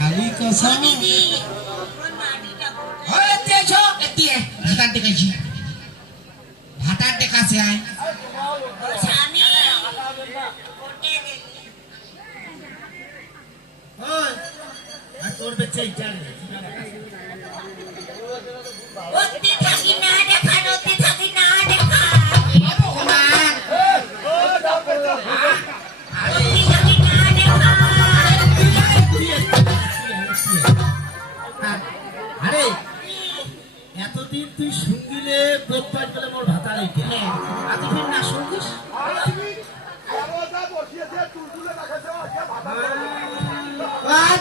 খালি কসা দিদি ওই তেছো এতিয়ে ভাতার দেখাইছি ভাতার দেখাছে আয় স্বামী ওই আর তোর বেচে ইটার অতি থাকি না দেখা অতি থাকি না দেখা ভগবান অতি থাকি না দেখা আরে এতদিন তুই শুনগিলে বোধ পাই বলে মোর ভাতা লাইতে এতদিন না শুনছিস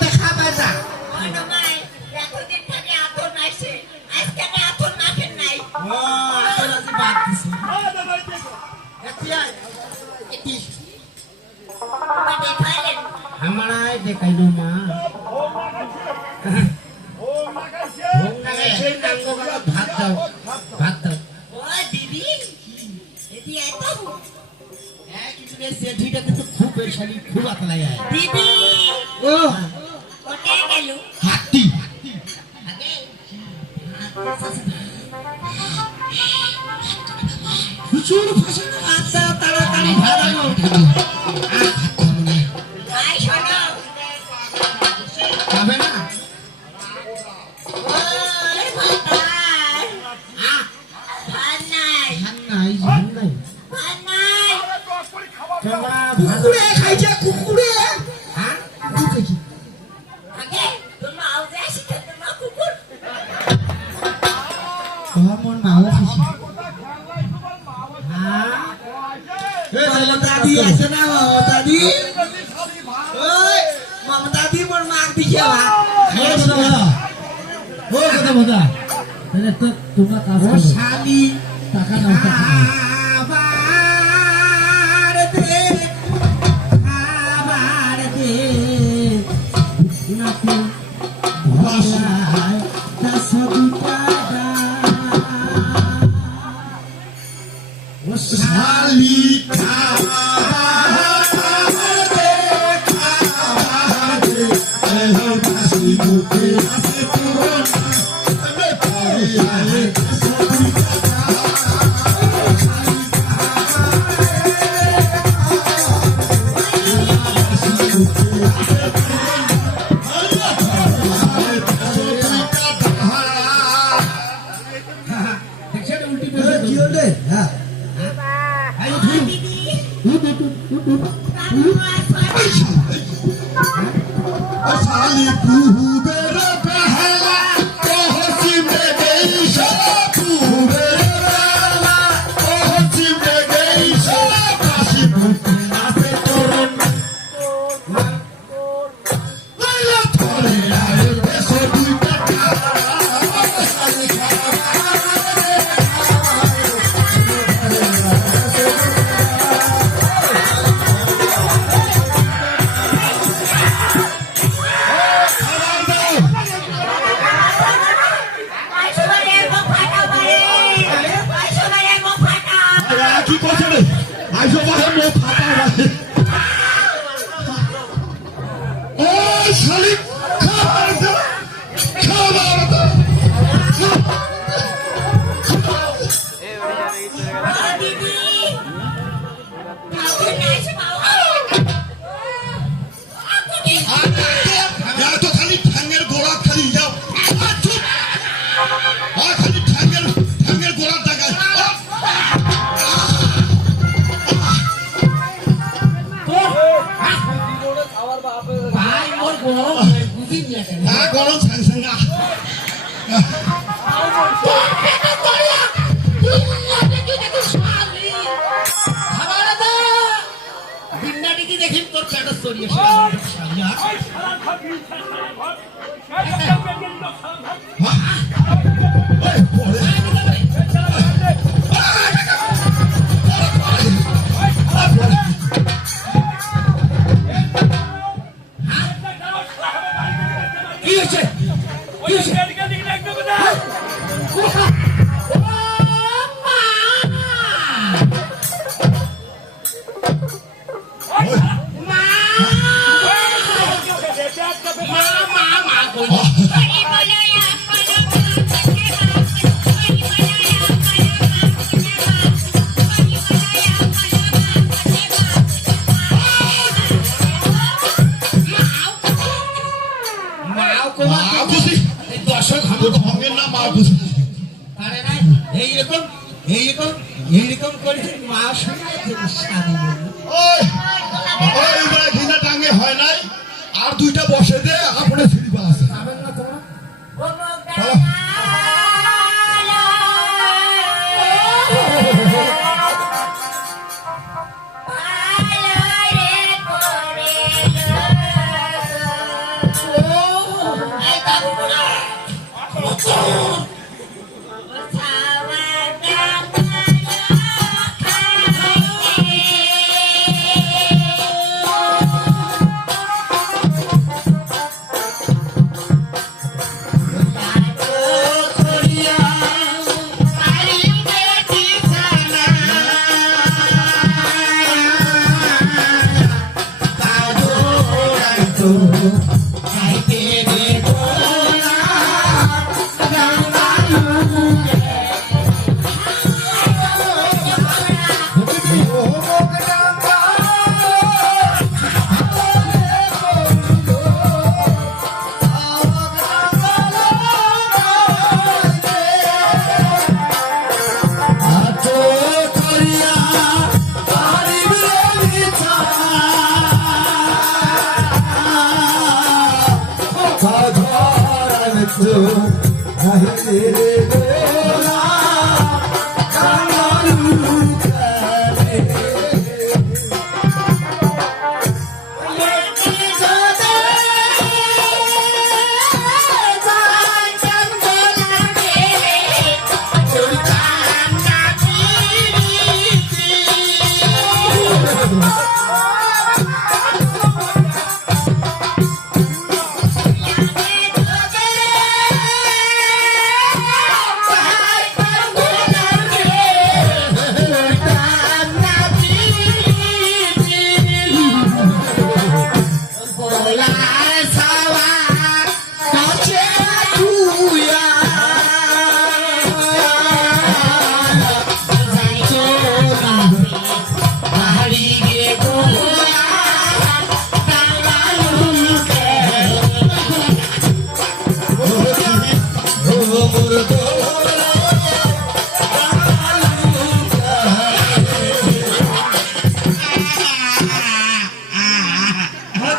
দেখা পাইছা অনুমাই এতদিন থেকে আতর নাইছে আজকে আতর নাকেন নাই ও আতর আজি বাদ দিছি এতিয়া এতি দেখালেন আমারাই দেখাইলো মা ভোগ লাগাইছে নাঙ্গো বাবা ভাত দাও ও দিদি এটি এত কিন্তু সেঠিটা কিন্তু খুব পেশালি খুব আতলাই আয় দিদি ও কোটে গেল হাতি আগে প্রচুর ভাষা আচ্ছা তাড়াতাড়ি ভাড়ানো আই শোনো হবে না ওই ভাতার ভাত নাই ধান নাই ভাত নাই তোমরা কুকুরে খাইছে কুকুরে হ্যাঁ কুকুরে কি আগে তুমি আউজে আসি তোমার কুকুর তোমার মন মাও খাইছে হ্যাঁ মমতা দি আছে না মমতা দি ওই মমতা দি মোর মাক দিছে ভাত ও কথা বলা তাহলে তো তোমরা কাজ ও করো শালি টাকা নাও টাকা নাও। আবার দে নাকি ভাষায় দশ দুটা ও শালি কি হলে হ্যাঁ দিদি साली मेरा पहला तो हंसी में गई शराब तू मेरा पहला तो हंसी में गई शराब काशी बुकना से तोरण लाला थोड़े आए पैसों की टका কি করছে রে আইসো বাহে মো ফাটা বাহে ও শালি খাবার দে খাবার দে দিদি কাউকে নাইছে বাবা তো খালি ঠ্যাঙ্গের গোড়া খালি যাও চুপ খালি ঠ্যাঙ্গের গোড়ার জায়গায় ভাই মোর গরম বুঝি নিয়ে কেন গরম সঙ্গে সঙ্গে বিন্দাটিকে দেখি তোর পেটা সরিয়ে কি হয়েছে কি হয়েছে মা हरी बोलो या बोलो हरी बोलो या মাও মা কোমা খুশি এই দর্শক তো ঢঙের না মা খুশি আরে না এইরকম করে মা শুনে শাড়ি ওই ওই এবার ঘিনা টাঙ্গে হয় নাই আর দুইটা বসে দে আপনি ফিরি পাস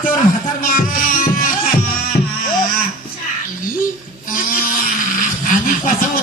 তোর হাতার মা আমি পাশাও